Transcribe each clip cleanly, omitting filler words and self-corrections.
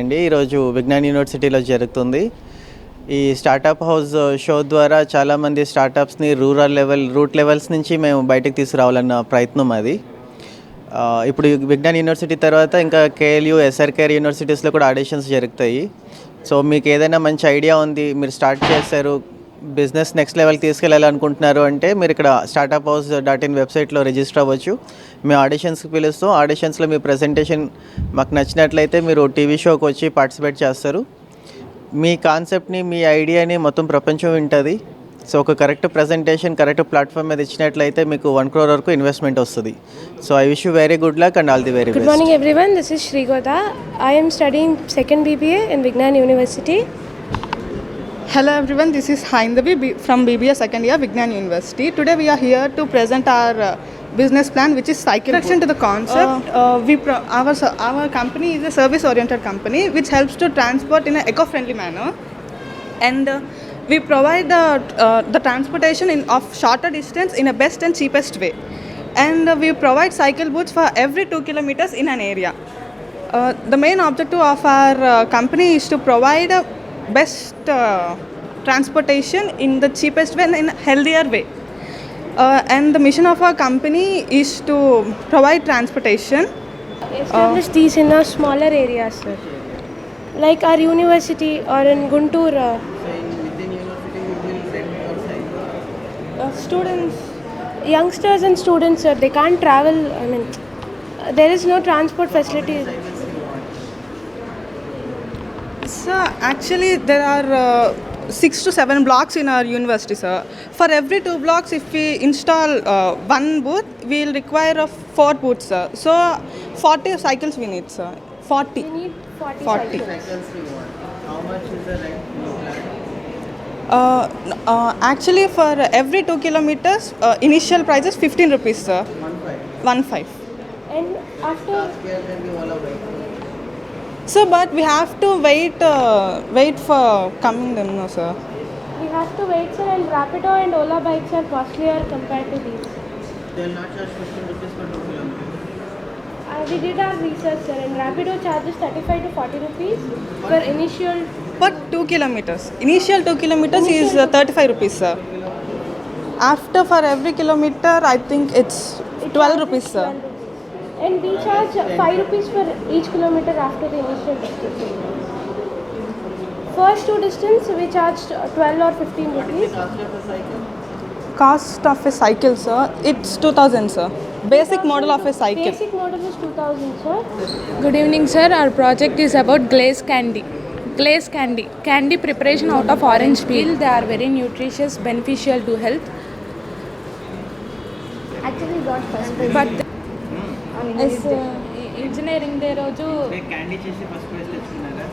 అండి. ఈరోజు విజ్ఞాన్ యూనివర్సిటీలో జరుగుతుంది. ఈ స్టార్టప్ హౌస్ షో ద్వారా చాలామంది స్టార్టప్స్ని రూట్ లెవెల్స్ నుంచి మేము బయటకు తీసుకురావాలన్న ప్రయత్నం అది. ఇప్పుడు విజ్ఞాన్ యూనివర్సిటీ తర్వాత ఇంకా కేఎల్యూ, ఎస్ఆర్కేఆర్ యూనివర్సిటీస్లో కూడా ఆడిషన్స్ జరుగుతాయి. సో మీకు ఏదైనా మంచి ఐడియా ఉంది, మీరు స్టార్ట్ చేశారు, బిజినెస్ నెక్స్ట్ లెవెల్కి తీసుకెళ్ళాలనుకుంటున్నారు అంటే మీరు ఇక్కడ startuphouse.in వెబ్సైట్లో రిజిస్టర్ అవ్వచ్చు. మేము ఆడిషన్స్కి పిలుస్తాం. ఆడిషన్స్లో మీ ప్రజెంటేషన్ మాకు నచ్చినట్లయితే మీరు టీవీ షోకి వచ్చి పార్టిసిపేట్ చేస్తారు. మీ కాన్సెప్ట్ని, మీ ఐడియాని మొత్తం ప్రపంచం వింటుంది. సో ఒక కరెక్ట్ ప్రజెంటేషన్ కరెక్ట్ ప్లాట్ఫామ్ మీద ఇచ్చినట్లయితే మీకు 1 crore వరకు ఇన్వెస్ట్మెంట్ వస్తుంది. So I wish you very good luck and all the very best. Good morning everyone, this is Shrigota. I am studying second BBA in Vignan University. Hello everyone, this is Haindavi from BBA second year Vignan University. Today we are here to present our business plan, which is cycle. Introduction to the concept. Our company is a service oriented company which helps to transport in an eco-friendly manner, and we provide the transportation of shorter distance in a best and cheapest way, and we provide cycle booths for every 2 kilometers in an area. The main objective of our company is to provide a best transportation in the cheapest way and in a healthier way, and the mission of our company is to provide transportation. Establish these in a smaller areas, sir, like our university or in Guntur. Students, Youngsters and students, sir, they can't travel. I mean, there is no transport facility. so actually there are 6 to 7 blocks in our university, sir. For every 2 blocks, if we install one booth, we will require 4 booths, sir. So 40 cycles we need, sir. 40. We need 40 40. cycles. How much is the rent? Actually for every 2 kilometers, initial price is 15 rupees, sir. 15. And after So but we have to wait for coming them, no, sir. we have to wait, sir, and Rapido and Ola bikes are costlier compared to these. They will not charge 15 rupees for 2 kilometers. We did our research, sir, and Rapido charges 35 to 40 rupees for initial. For 2 kilometers. Initial 2 kilometers is 35 rupees, sir. After for every kilometer, I think it's 12 rupees, sir. 12 rupees. And we charge 5 rupees for each kilometer after the initial distance. First 2 distance, we charged 12 or 15 rupees. Cost of a cycle, sir, it's 2000, sir. Basic model of a cycle. Basic model is 2000, sir. Good evening, sir. Our project is about glaze candy. Glaze candy. Candy preparation out of orange peel. They are very nutritious, beneficial to health. Actually, got first prize. But engineering day roju candy చేసి first prize తెచ్చుకున్నారా?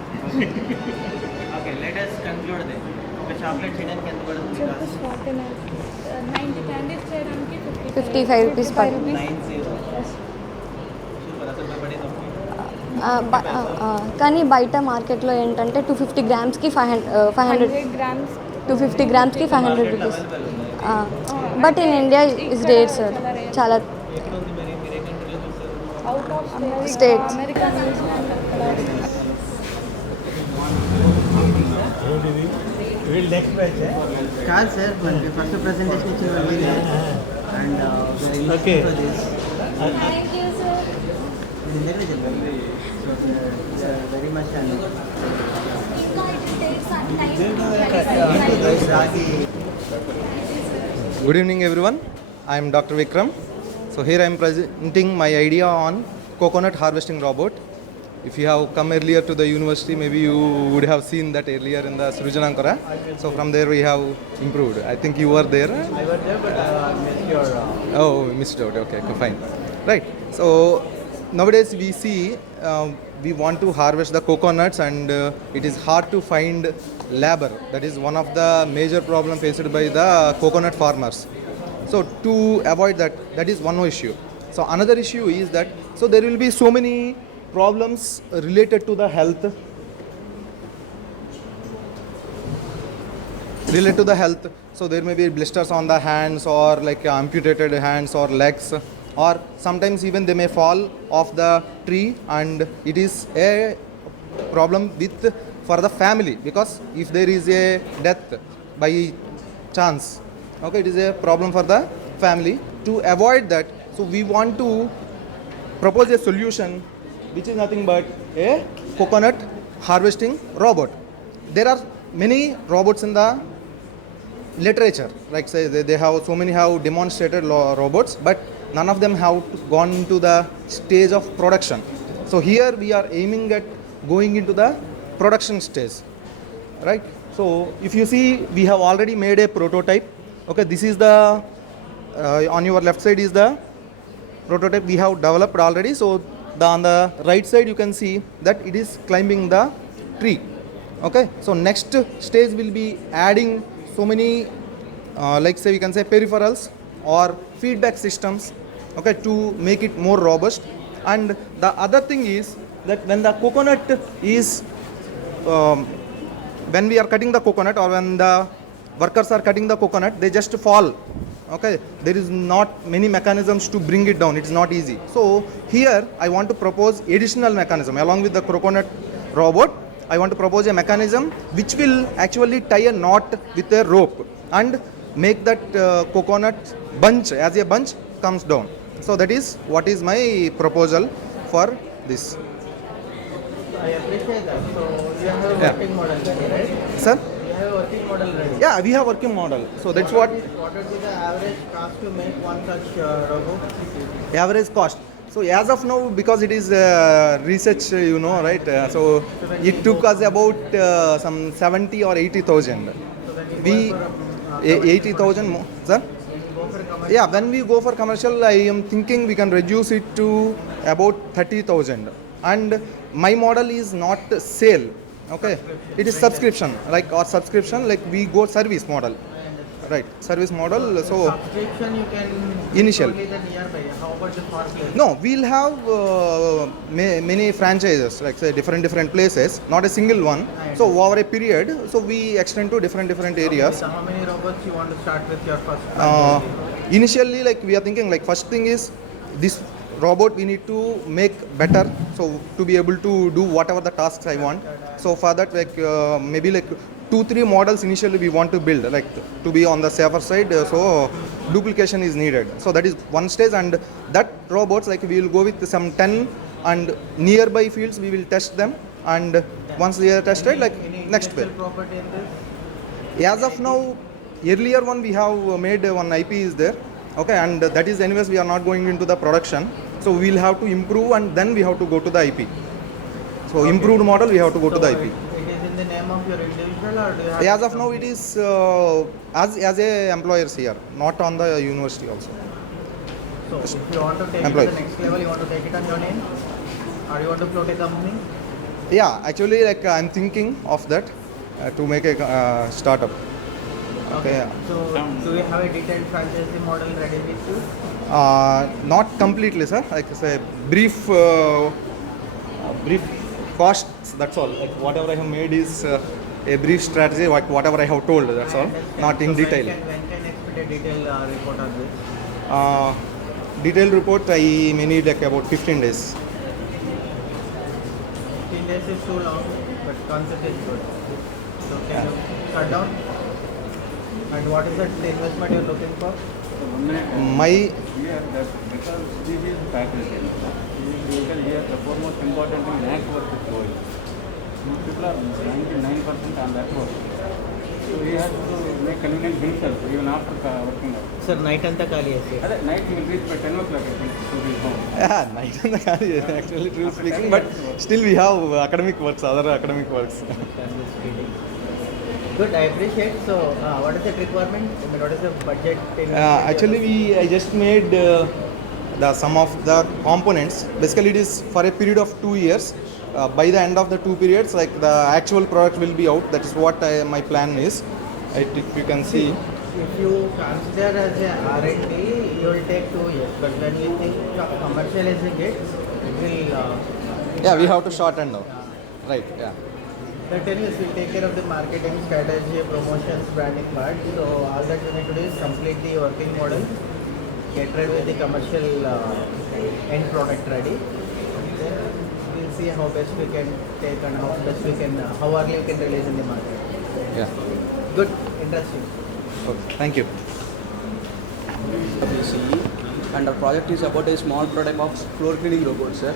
Okay, let us conclude then. ఒక chocolate చేయడానికి ఎంత పడుతుంది? 90 candies చేయడానికి 55 rupees per 90. Super, అసలు పడింది. కానీ బయట మార్కెట్లో ఏంటంటే 250 గ్రామ్స్కి 500 grams. 250 గ్రామ్స్కి 500 rupees. But in India is rate, sir. చాలా Out of States. America, New Zealand కాదు సార్, మనకి ఫస్ట్ ప్రెజెంటేషన్ ఇచ్చిన వాళ్ళే and okay Thank you, sir. Very much and Good evening everyone. I am Dr. Vikram. So here I am presenting my idea on coconut harvesting robot. If you have come earlier to the university, maybe you would have seen that earlier in the Srujanankara. So from there we have improved. I think you were there. I was there, but missed your Oh, missed out. Okay, fine. Right. So nowadays we see we want to harvest the coconuts, and it is hard to find labor. That is one of the major problem faced by the coconut farmers. So to avoid that, that is one issue. So another issue is that there will be so many problems related to the health. So there may be blisters on the hands, or like amputated hands or legs, or sometimes even they may fall off the tree, and it is a problem with for the family, because if there is a death by chance, okay, it is a problem for the family. To avoid that, so we want to propose a solution which is nothing but a coconut harvesting robot. There are many robots in the literature, like say they have so many have demonstrated robots, but none of them have gone to the stage of production. So here we are aiming at going into the production stage, right? So if you see, we have already made a prototype. Okay, this is the on your left side is the prototype we have developed already. So on the right side you can see that it is climbing the tree. Okay, so next stage will be adding so many like say we can say peripherals or feedback systems, okay, to make it more robust. And the other thing is that when the coconut is when we are cutting the coconut, or when the workers are cutting the coconut, they just fall. Okay, there is not many mechanisms to bring it down, it's not easy. So here I want to propose additional mechanism along with the coconut robot. I want to propose a mechanism which will actually tie a knot with a rope and make that coconut bunch as a bunch comes down. So that is what is my proposal for this. I appreciate that. So you have a working model ready, right? Sir? You have a working model ready. Yeah, we have working model. So that's what What would be the average cost to make one such robot? average cost. So as of now, because it is research, you know, right? So it took us about some 70 or 80,000. We 80,000 more, sir. Yeah, when we go for commercial, I am thinking we can reduce it to about 30,000. And my model is not sale, okay? It is subscription, like or subscription, like we go service model, right? Service model. So Subscription you can Initial. only the nearby. How about the costly? no, we'll have many franchises, like say different places, not a single one. So over a period, so we extend to different areas. So how many robots you want to start with your first? Initially, like we are thinking, like first thing is this robot we need to make better, so to be able to do whatever the tasks I want. So for that, like maybe like 2-3 models initially we want to build, like to be on the safer side. So duplication is needed. So that is one stage, and that robots, like we will go with some 10, and nearby fields we will test them, and once they are tested, like next intellectual phase. property in this? As of now, earlier one we have made one IP is there, okay, and that is anyways we are not going into the production, so we will have to improve and then we have to go to the IP. So improved model we have to go to the IP. It is in the name of your individual, or do you have? As of now, it is as a employers here, not on the university also. So if you want to take Employee. it to the next level, you want to take it on your name, or you want to float a company? Yeah, actually, like I'm thinking of that to make a startup. Okay. Yeah. So do you have a detailed franchisee model ready with you? Not completely, sir. Like say brief costs. That's all. Like whatever I have made is a brief strategy. Like whatever I have told. That's all. Not in So detail. When can expect a detailed report on this? Detailed report I may need like about 15 days. 15 days is too long, but concept is good. So can you cut down? And what is the investment you're looking for? My Here, that because this is packaging, you can hear the foremost important thing, network is growing. People are 99% on that work. So we have to make convenient himself even after working out. Sir, night anta kali hai. At night we will reach by 10 o'clock, I think, to be home. yeah, night and the carry actually true speaking, but still we have academic works, other academic works. Good, I appreciate. So, what is the requirement? I mean, what is the budget? Actually, I just made the some of the components. Basically, it is for a period of 2 years. By the end of the 2 periods, like the actual product will be out. That is what my plan is. If you can see. If you consider as a R&D, you will take 2 years. But when you think of commercializing it, it will. Yeah, we have to shorten now. Right. Yeah. The 10 years will take care of the marketing strategy, promotions, branding part. So all that you need to do is complete the working model, get ready with the commercial end product ready. Then we'll see how best we can take and how best we can, how early we can release in the market. Yeah. Good, interesting. Okay. Thank you. WCE, and our project is about a small prototype of floor cleaning robot, sir.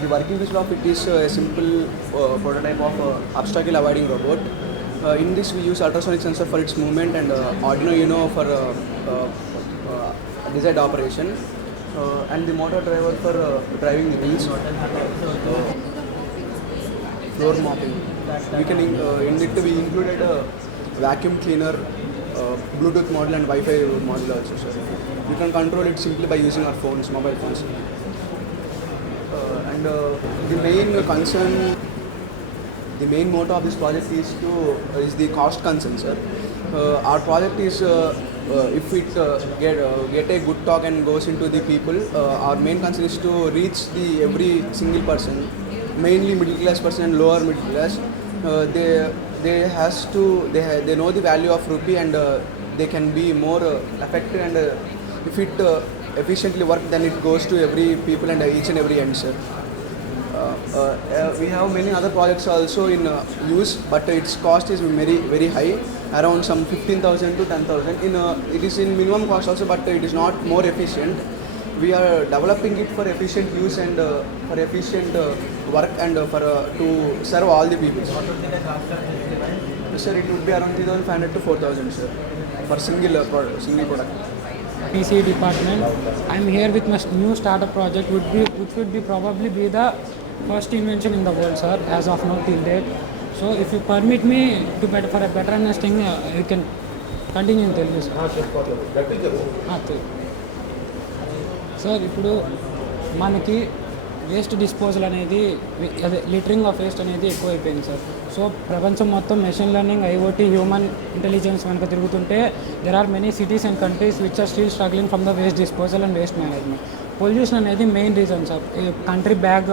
The working principle of it is a simple prototype of obstacle avoiding robot. In this we use ultrasonic sensor for its movement and Arduino Uno for desired operation, and the motor driver for driving the wheels. Floor mopping. We can in it we included a vacuum cleaner, Bluetooth module and Wi-Fi module also, sir. You can control it simply by using our phones, mobile phones. And the main concern, the main motto of this project is the cost concern, sir. Our project is if it get a good talk and goes into the people, our main concern is to reach the every single person, mainly middle class person and lower middle class. They know the value of rupee and they can be more effective, and if it efficiently work, then it goes to every people and each and every end, sir. We have many other projects also in use, but its cost is very high, around some 15,000 to 10,000. It is in minimum cost also, but it is not more efficient. We are developing it for efficient use and for efficient work and for to serve all the people. What would be the cost of this device? Sir, it would be around 3,500 to 4,000, sir, for single product. PCE department. I'm here with my new startup project, which would be probably be the first invention in the world, sir, as of now till date. So if you permit me to for a better understanding, you can continue in Telugu, sir. Sir ఇప్పుడు మనకి waste disposal అనేది అదే littering of waste అనేది ఎక్కువైపోయింది sir. So ప్రపంచం మొత్తం machine learning, IoT, human intelligence వెనక తిరుగుతుంటే there are many cities and countries which are still struggling from the waste disposal and waste management. Pollution అనేది మెయిన్ రీజన్ సార్. కంట్రీ బ్యాగ్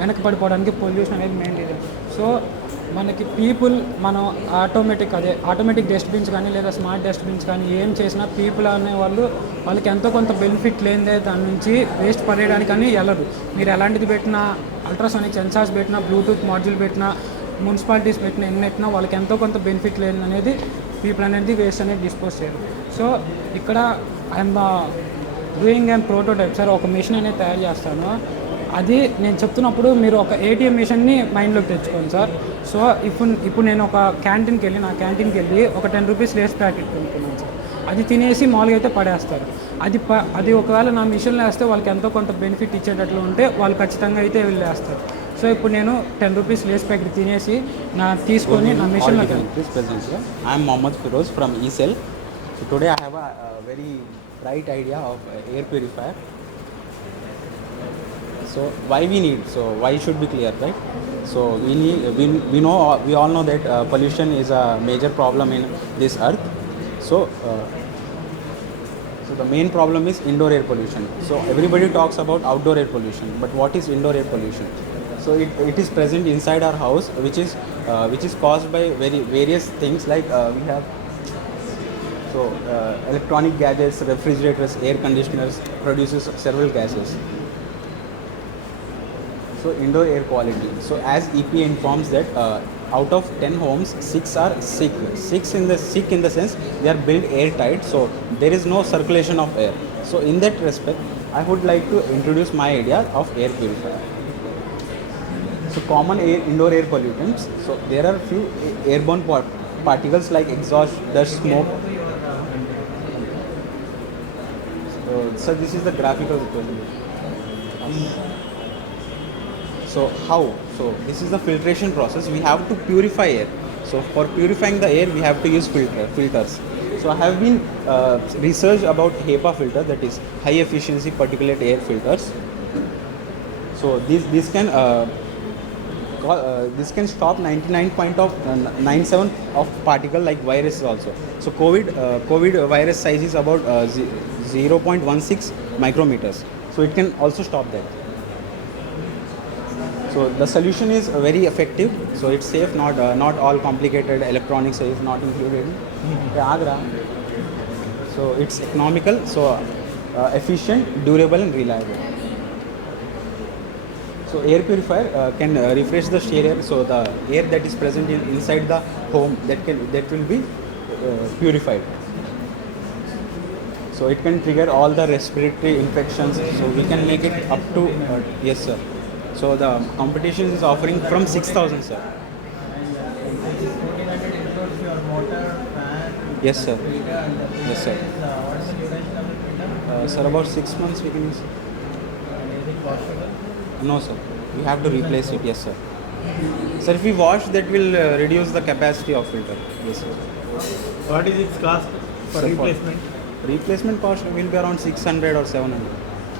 వెనక పడిపోవడానికి పొల్యూషన్ అనేది మెయిన్ రీజన్. సో మనకి people మనం automatic dustbins కానీ లేదా స్మార్ట్ డస్ట్బిన్స్ కానీ ఏం చేసినా పీపుల్ అనే వాళ్ళకి ఎంతో కొంత బెనిఫిట్ లేనిదే దాని నుంచి వేస్ట్ పడేయడానికి కానీ వెళ్ళరు. మీరు ఎలాంటిది పెట్టినా, అల్ట్రాసోనిక్ సెన్సార్స్ పెట్టినా, బ్లూటూత్ మాడ్యూల్ పెట్టినా, మున్సిపాలిటీస్ పెట్టినా, ఎన్ని పెట్టినా వాళ్ళకి ఎంతో కొంత బెనిఫిట్ లేని అనేది పీపుల్ అనేది వేస్ట్ అనేది డిస్పోజ్ చేయరు. సో ఇక్కడ I'm doing and prototype sir. ఒక మిషన్ అనేది తయారు చేస్తాను. అది నేను చెప్తున్నప్పుడు మీరు ఒక ఏటీఎం మిషన్ని మైండ్లోకి తెచ్చుకోండి సార్. సో ఇప్పుడు నేను ఒక క్యాంటీన్కి వెళ్ళి ఒక 10 రూపీస్ లేస్ ప్యాకెట్ కొనుక్కున్నాను సార్. అది తినేసి మామూలుగా అయితే పడేస్తారు. అది ఒకవేళ నా మిషన్లో వేస్తే వాళ్ళకి ఎంతో కొంత బెనిఫిట్ ఇచ్చేటట్లు ఉంటే వాళ్ళు ఖచ్చితంగా అయితే వెళ్ళేస్తారు. సో ఇప్పుడు నేను 10 రూపీస్ లేస్ ప్యాకెట్ తినేసి తీసుకొని నా మిషన్లో. ఐఎమ్ మొహమ్మద్ ఫిరోజ్ ఫ్రమ్ ఈసెల్. So today I have a very bright idea of air purifier. So why we need? So why should be clear, right? So we all know that pollution is a major problem in this earth. So the main problem is indoor air pollution. So everybody talks about outdoor air pollution, but what is indoor air pollution? So it is present inside our house, which is caused by various things like we have. So electronic gadgets, refrigerators, air conditioners produces several gases. So indoor air quality. So as EPA informs that out of 10 homes, 6 are sick. Sick in the sense they are built airtight. So there is no circulation of air. So in that respect, I would like to introduce my idea of air purifier. So common indoor air pollutants. So there are few airborne particles like exhaust, dust, smoke. So this is the graphical representation. So how? So this is the filtration process. We have to purify air. So for purifying the air, we have to use filters. So I have been researched about HEPA filter, that is high efficiency particulate air filters. So this can stop 99.97 of particle like viruses also. So COVID virus size is about 0.16 micrometers. So it can also stop that. So the solution is very effective. So it's safe. Not all complicated electronics is not included. So it's economical. So efficient, durable, and reliable. So air purifier can refresh the shear air, so the air that is present inside the home that will be purified. So it can trigger all the respiratory infections. So we can make it up to yes, sir. So the competition is offering from 6,000, sir. Yes, sir. Yes, sir. Sir, about 6 months we can use. No, sir. We have to replace it. Yes, sir. Sir, if we wash, that will reduce the capacity of filter. Yes, sir. What is its cost for Sir, replacement? Replacement cost will be around 600 or 700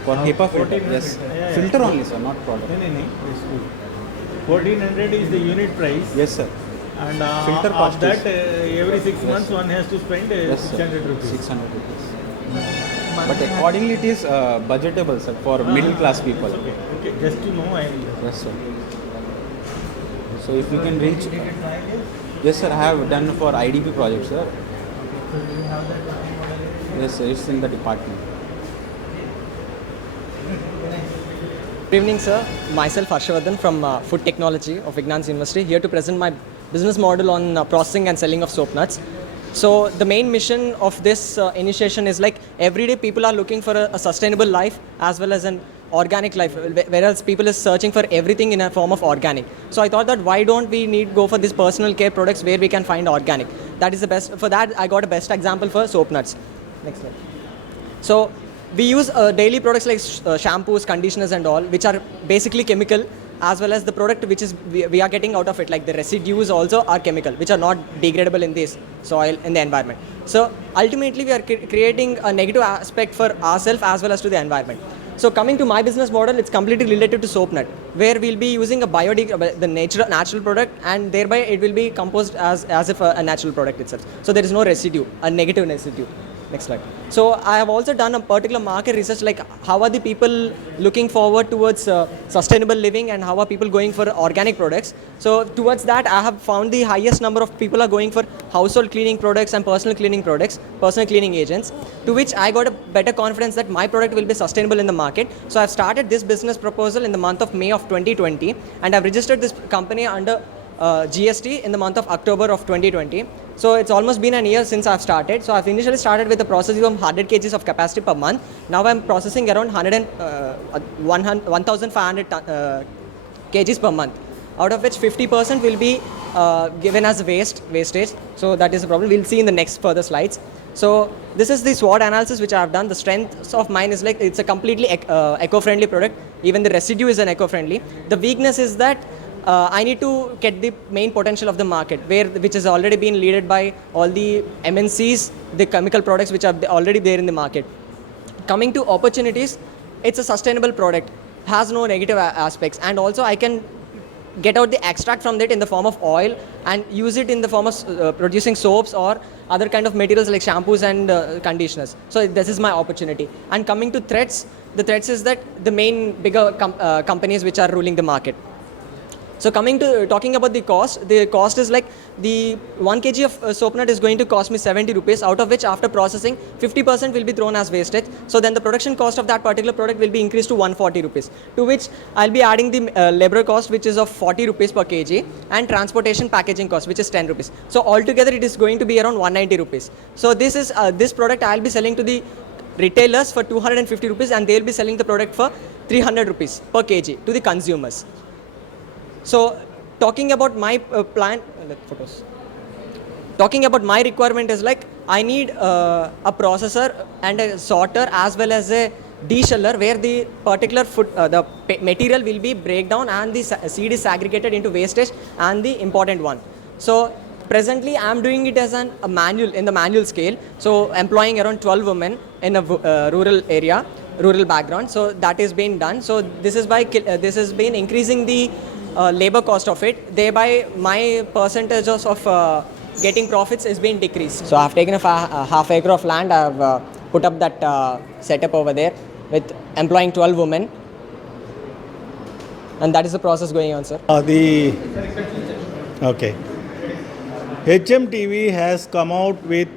for HEPA filter. Yes, Yeah, filter only, sir, not product. No. 1400 is the unit price. Yes, sir. And Filter cost of that, is- every 6 Yes, months sir. one has to spend Yes, sir. 600 rupees. 600 rupees. But accordingly, it is budgetable, sir, for middle class people. Okay, okay. Just to know, I will. Yes, sir. So if you can reach. Yes, sir. I have done for IDP project, sir. Yes, sir. It's in the department. Good evening, sir. Myself Harshavardhan from Food Technology of Vignan University, here to present my business model on processing and selling of soap nuts. So the main mission of this initiation is like everyday people are looking for a sustainable life as well as an organic life, whereas people is searching for everything in a form of organic. So I thought that why don't we need go for these personal care products where we can find organic. That is the best. For that I got a best example for soap nuts. Next slide. So we use daily products like shampoos, conditioners and all, which are basically chemical, as well as the product which is we are getting out of it, like the residues also are chemical, which are not degradable in this soil, in the environment. So ultimately we are creating a negative aspect for ourselves as well as to the environment. So coming to my business model, it's completely related to soap nut, where we'll be using the natural product, and thereby it will be composed as if a natural product itself. So there is no residue, a negative residue. Next slide. So I have also done a particular market research, like how are the people looking forward towards sustainable living and how are people going for organic products. So towards that, I have found the highest number of people are going for household cleaning products and personal cleaning products, personal cleaning agents, to which I got a better confidence that my product will be sustainable in the market. So I've started this business proposal in the month of May of 2020, and I've registered this company under GST in the month of October of 2020. So it's almost been a year since I've started. So I've initially started with a processing of 100 kgs of capacity per month. Now I'm processing around 1,500 kgs per month, out of which 50% will be given as wastage. So that is the problem. We'll see in the next further slides. So this is the SWOT analysis which I have done. The strengths of mine is like it's a completely eco-friendly product. Even the residue is an eco-friendly. The weakness is that I need to get the main potential of the market, which has already been led by all the MNCs, the chemical products which are already there in the market. Coming to opportunities, it's a sustainable product, has no negative aspects, and also I can get out the extract from that in the form of oil and use it in the form of producing soaps or other kind of materials like shampoos and conditioners. So this is my opportunity. And coming to threats, the threats is that the main bigger companies which are ruling the market. So talking about the cost is like the 1 kg of soap nut is going to cost me 70 rupees, out of which after processing 50% will be thrown as wastage. So then the production cost of that particular product will be increased to 140 rupees, to which I'll be adding the labor cost, which is of 40 rupees per kg, and transportation packaging cost, which is 10 rupees. So altogether it is going to be around 190 rupees. So this product I'll be selling to the retailers for 250 rupees, and they'll be selling the product for 300 rupees per kg to the consumers. So talking about my talking about my requirement is like I need a processor and a sorter as well as a desheller, where the particular the material will be break down and the seed is segregated into wastage and the important one. So presently I am doing it as in the manual scale, so employing around 12 women in a rural background. So that is being done. So this has been increasing the labor cost of it, thereby my percentages of getting profits is being decreased. So I've taken a half acre of land. I've put up that setup over there with employing 12 women, and that is the process going on, sir. Okay. HMTV has come out with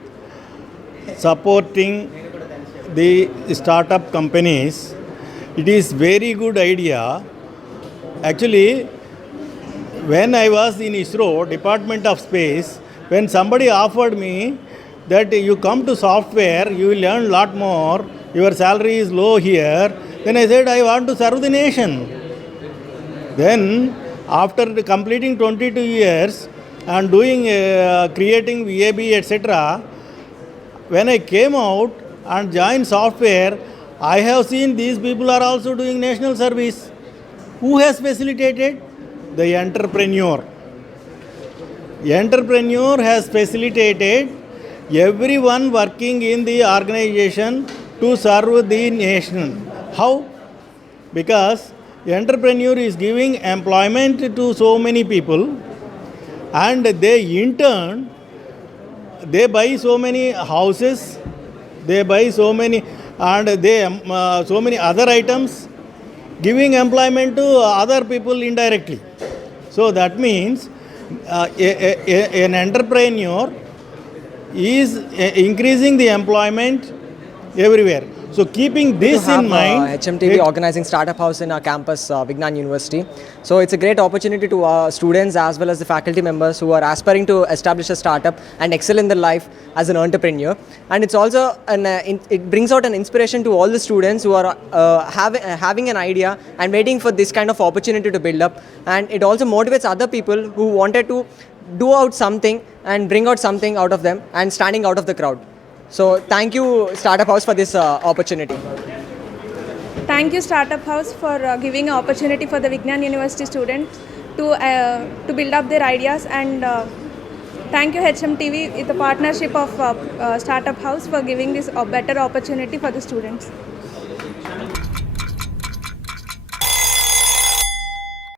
supporting the startup companies. It is very good idea Actually, when I was in ISRO, Department of Space, when somebody offered me that you come to software, you will earn lot more, your salary is low here, then I said I want to serve the nation. Then, after completing 22 years and doing, creating VAB, etc., when I came out and joined software, I have seen these people are also doing national service. Who has facilitated? The entrepreneur. The entrepreneur has facilitated everyone working in the organization to serve the nation. How? Because the entrepreneur is giving employment to so many people, and they in turn, they buy so many houses, they buy so many, and they so many other items, giving employment to other people indirectly. So that means an entrepreneur is increasing the employment everywhere. So keeping this in mind, HMTV organizing Startup House in our campus, Vignan University. So it's a great opportunity to students as well as the faculty members who are aspiring to establish a startup and excel in their life as an entrepreneur. And it's also it brings out an inspiration to all the students who are having an idea and waiting for this kind of opportunity to build up. And it also motivates other people who wanted to do out something and bring out something out of them and standing out of the crowd. So thank you Startup House for this opportunity. Thank you Startup House for giving an opportunity for the Vignan University students to build up their ideas, and thank you HMTV with the partnership of Startup House for giving this better opportunity for the students.